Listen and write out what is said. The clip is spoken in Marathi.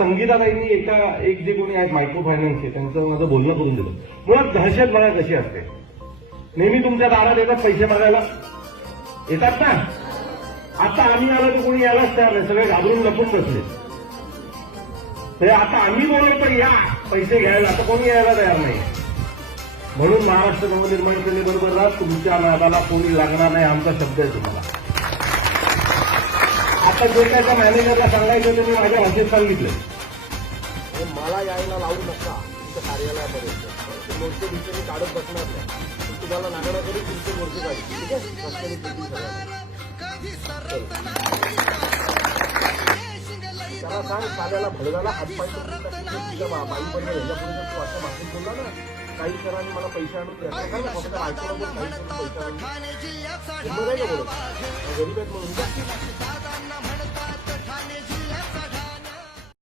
संगीताताईंनी एका एक जे कोणी आहेत मायक्रो फायनान्स आहे त्यांचं माझं बोलणं करून दिलं. मुळात दहशत बघा कशी असते? नेहमी तुमच्या दारात येतात पैसे मागायला येतात ना? आता आम्ही आलो तर कोणी यायलाच तयार नाही सगळे घाबरून लपून बसले. तर आता आम्ही बोलायचं या पैसे घ्यायला. आता कोणी यायला तयार नाही. म्हणून महाराष्ट्र नवनिर्माण सेनेबरोबर तुमच्या नादाला कोणी लागणार नाही आमचा शब्द आहे तुम्हाला. आता जे काय त्या मॅनेजरला सांगायचं ते मी माझ्या भाषेत सांगितलं आणि मला यायला लावू नका तुमच्या कार्यालयापर्यंत ते मोर्चे बिर्चे मी काढत बसणार नाही. तुम्हाला नागडा करून तुमचे मोर्चे काढतील ठीक आहे? त्याला सांग साल्याला भडगाला हातपाय करून टाकतील. तुझ्या बा- बाईबद्दल तू असं मागून बोलला ना काही सरांनी मला पैसे आणून द्या काय ना, फक्त ऐकून पैसे आणून गरीब आहेत म्हणून.